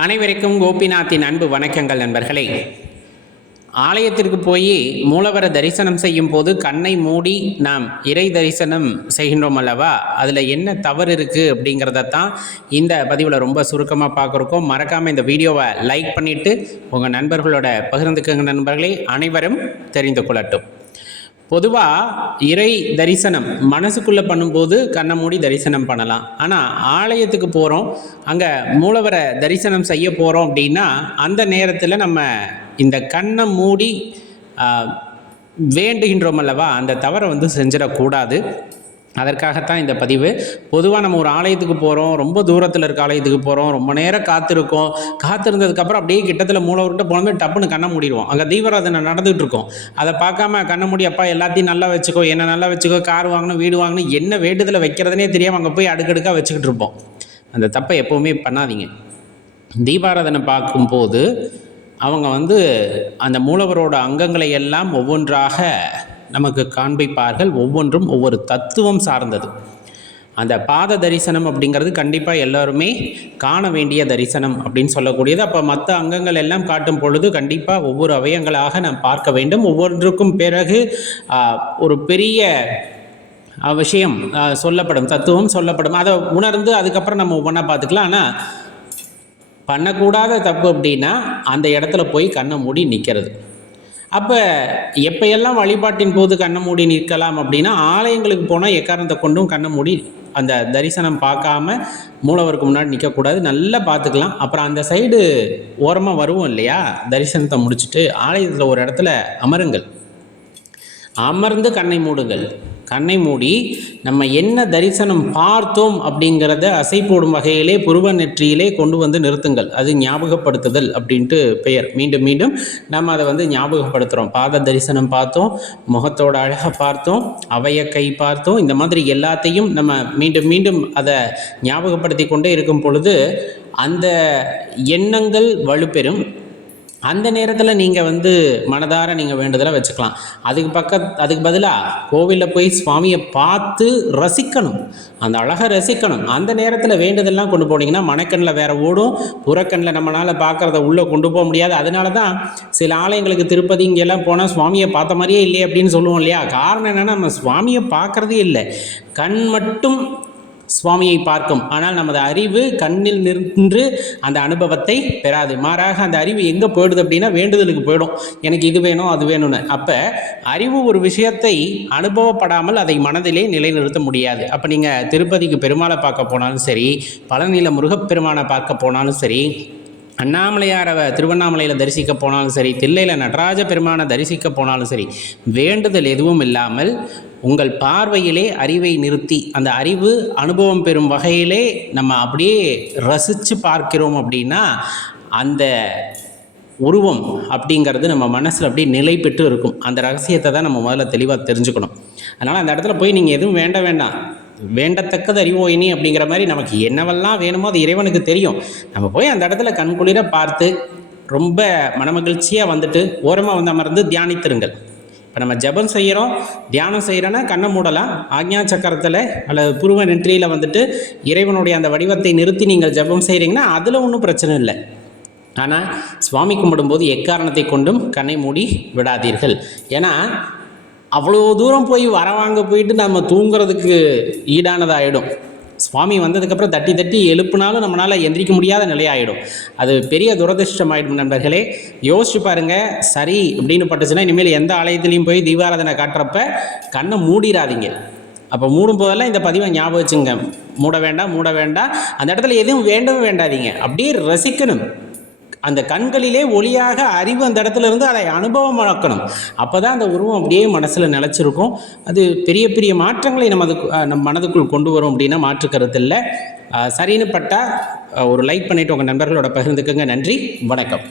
அனைவருக்கும் கோபிநாத்தின் அன்பு வணக்கங்கள் நண்பர்களே. ஆலயத்திற்கு போய் மூலவர தரிசனம் செய்யும் போது கண்ணை மூடி நாம் இறை தரிசனம் செய்கின்றோம் அல்லவா? அதில் என்ன தவறு இருக்குது அப்படிங்கிறத தான் இந்த பதிவில் ரொம்ப சுருக்கமாக பார்க்குறோம். மறக்காமல் இந்த வீடியோவை லைக் பண்ணிவிட்டு உங்கள் நண்பர்களோட பகிர்ந்துக்கங்க நண்பர்களே. அனைவரும் தெரிந்து கொள்ளட்டும். பொதுவாக இறை தரிசனம் மனசுக்குள்ளே பண்ணும்போது கண்ணை மூடி தரிசனம் பண்ணலாம். ஆனால் ஆலயத்துக்கு போகிறோம் அங்கே மூலவரை தரிசனம் செய்ய போகிறோம் அப்படின்னா அந்த நேரத்தில் நம்ம இந்த கண்ணை மூடி வேண்டுகின்றோம் அல்லவா? அந்த தவறை வந்து செஞ்சிடக்கூடாது. அதற்காகத்தான் இந்த பதிவு. பொதுவாக நம்ம ஒரு ஆலயத்துக்கு போகிறோம் ரொம்ப தூரத்தில் இருக்க ஆலயத்துக்கு போகிறோம் ரொம்ப நேரம் காத்திருக்கோம். காத்திருந்ததுக்கப்புறம் அப்படியே கிட்டத்தில் மூலவர்கிட்ட போனது டப்புன்னு கண்ணை மூடிடுவோம். அங்கே தீபராதனை நடந்துகிட்டு இருக்கோம் அதை பார்க்காம கண்ணை மூடி அப்பா எல்லாத்தையும் நல்லா வச்சுக்கோ என்ன நல்லா வச்சுக்கோ கார் வாங்கணும் வீடு வாங்கணும் என்ன வேண்டுதலை வைக்கிறதுனே தெரியாமல் அங்கே போய் அடுக்கடுக்காக வச்சுக்கிட்டு இருப்போம். அந்த தப்பை எப்போவுமே பண்ணாதீங்க. தீபாராதனை பார்க்கும்போது அவங்க வந்து அந்த மூலவரோட அங்கங்களை எல்லாம் ஒவ்வொன்றாக நமக்கு காண்பிப்பார்கள் ஒவ்வொன்றும் ஒவ்வொரு தத்துவம் சார்ந்தது. அந்த பாத தரிசனம் அப்படிங்கிறது கண்டிப்பாக எல்லாருமே காண வேண்டிய தரிசனம் அப்படின்னு சொல்லக்கூடியது. அப்போ மற்ற அங்கங்கள் எல்லாம் காட்டும் பொழுது கண்டிப்பாக ஒவ்வொரு அவயங்களாக நாம் பார்க்க வேண்டும். ஒவ்வொன்றுக்கும் பிறகு ஒரு பெரிய விஷயம் சொல்லப்படும் தத்துவம் சொல்லப்படும். அதை உணர்ந்து அதுக்கப்புறம் நம்ம ஒவ்வொன்றா பார்த்துக்கலாம். ஆனால் பண்ணக்கூடாத தப்பு அப்படின்னா அந்த இடத்துல போய் கண்ணை மூடி நிற்கிறது அப்போ எப்பையெல்லாம் வழிபாட்டின் போது கண்ணை மூடி நிற்கலாம் அப்படின்னா ஆலயங்களுக்கு போனால் எக்காரணத்தை கொண்டும் கண்ணை மூடி அந்த தரிசனம் பார்க்காம மூலவருக்கு முன்னாடி நிற்கக்கூடாது. நல்லா பார்த்துக்கலாம். அப்புறம் அந்த சைடு ஓரமாக வருவோம் இல்லையா? தரிசனத்தை முடிச்சுட்டு ஆலயத்தில் ஒரு இடத்துல அமருங்கள். அமர்ந்து கண்ணை மூடுங்கள். கண்ணை மூடி நம்ம என்ன தரிசனம் பார்த்தோம் அப்படிங்கிறத அசை போடும் வகையிலே புருவ நெற்றியிலே கொண்டு வந்து நிறுத்துங்கள். அது ஞாபகப்படுத்துதல் அப்படின்ட்டு பெயர். மீண்டும் மீண்டும் நம்ம அதை வந்து ஞாபகப்படுத்துகிறோம் பாத தரிசனம் பார்த்தோம் முகத்தோட அழகை பார்த்தோம் அவைய கை பார்த்தோம் இந்த மாதிரி எல்லாத்தையும் நம்ம மீண்டும் மீண்டும் அதை ஞாபகப்படுத்தி கொண்டே இருக்கும் பொழுது அந்த எண்ணங்கள் வலுப்பெறும். அந்த நேரத்தில் நீங்கள் வந்து மனதார நீங்கள் வேண்டுதலை வச்சுக்கலாம். அதுக்கு பக்க அதுக்கு பதிலாக கோவிலில் போய் சுவாமியை பார்த்து ரசிக்கணும். அந்த அழகை ரசிக்கணும். அந்த நேரத்தில் வேண்டுதல்லாம் கொண்டு போனீங்கன்னா மணக்கண்ணில் வேற ஓடும். புறக்கண்ணில் நம்மளால் பார்க்குறத உள்ளே கொண்டு போக முடியாது. அதனால தான் சில ஆலயங்களுக்கு திருப்பதி இங்கெல்லாம் போனால் சுவாமியை பார்த்த மாதிரியே இல்லையே அப்படின்னு சொல்லுவோம் இல்லையா? காரணம் என்னென்னா நம்ம சுவாமியை பார்க்குறதே இல்லை. கண் மட்டும் சுவாமியை பார்க்கும். ஆனால் நமது அறிவு கண்ணில் நின்று அந்த அனுபவத்தை பெறாது. மாறாக அந்த அறிவு எங்கே போயிடுது அப்படின்னா வேண்டுதலுக்கு போயிடும். எனக்கு இது வேணும் அது வேணும்னு. அப்போ அறிவு ஒரு விஷயத்தை அனுபவப்படாமல் அதை மனதிலே நிலைநிறுத்த முடியாது. அப்போ நீங்கள் திருப்பதிக்கு பெருமாளை பார்க்க போனாலும் சரி பழனியில் முருகப்பெருமானை பார்க்க போனாலும் சரி அண்ணாமலையாரவை திருவண்ணாமலையில் தரிசிக்க போனாலும் சரி தில்லையில் நடராஜ பெருமானை தரிசிக்க போனாலும் சரி வேண்டுதல் எதுவும் இல்லாமல் உங்கள் பார்வையிலே அறிவை நிறுத்தி அந்த அறிவு அனுபவம் பெறும் வகையிலே நம்ம அப்படியே ரசித்து பார்க்கிறோம் அப்படின்னா அந்த உருவம் அப்படிங்கிறது நம்ம மனசில் அப்படியே நிலை பெற்று இருக்கும். அந்த ரகசியத்தை தான் நம்ம முதல்ல தெளிவாக தெரிஞ்சுக்கணும். அதனால் அந்த இடத்துல போய் நீங்கள் எதுவும் வேண்ட வேண்டாம். வேண்டத்தக்கது அறிவோயினி அப்படிங்கிற மாதிரி நமக்கு என்னவெல்லாம் வேணுமோ அது இறைவனுக்கு தெரியும். நம்ம போய் அந்த இடத்துல கண்குளிர பார்த்து ரொம்ப மனமகிழ்ச்சியாக வந்துட்டு ஓரமாக வந்து அமர்ந்து தியானித்திருங்கள். இப்போ நம்ம ஜெபம் செய்கிறோம் தியானம் செய்கிறோன்னா கண்ணை மூடலாம். ஆக்ஞா சக்கரத்தில் அல்லது புருவ நெற்றியில் வந்துட்டு இறைவனுடைய அந்த வடிவத்தை நிறுத்தி நீங்கள் ஜெபம் செய்கிறீங்கன்னா அதில் ஒன்றும் பிரச்சனை இல்லை. ஆனால் சுவாமி கும்பிடும்போது எக்காரணத்தை கொண்டும் கண்ணை மூடி விடாதீர்கள். ஏன்னா அவ்வளோ தூரம் போய் வரவாங்க போயிட்டு நம்ம தூங்குறதுக்கு ஈடானதாகிடும் சுவாமி வந்ததுக்கப்புறம் தட்டி தட்டி எழுப்புனாலும் நம்மளால் எந்திரிக்க முடியாத நிலையாயிடும். அது பெரிய துரதிர்ஷ்டம் ஆகிடும் நண்பர்களே. யோசிச்சு பாருங்கள் சரி அப்படின்னு பட்டுச்சுன்னா இனிமேல் எந்த ஆலயத்துலேயும் போய் தீபாராதனை காட்டுறப்ப கண்ணை மூடிடாதீங்க. அப்போ மூடும் போதெல்லாம் இந்த பதிவை ஞாபகம் வச்சுங்க மூட வேண்டாம் மூட வேண்டாம். அந்த இடத்துல எதுவும் வேண்டவும் வேண்டாதீங்க. அப்படியே ரசிக்கணும். அந்த கண்களிலே ஒளியாக அறிவு அந்த இடத்துல இருந்து அதை அனுபவமாக்கணும். அப்போ தான் அந்த உருவம் அப்படியே மனசில் நிலச்சிருக்கும். அது பெரிய பெரிய மாற்றங்களை நமது நம் மனதுக்குள் கொண்டு வரும் அப்படின்னா மாற்று கருத்து இல்லை. சரின்னு பட்டால் ஒரு லைக் பண்ணிவிட்டு உங்கள் நண்பர்களோட பகிர்ந்துக்குங்க. நன்றி. வணக்கம்.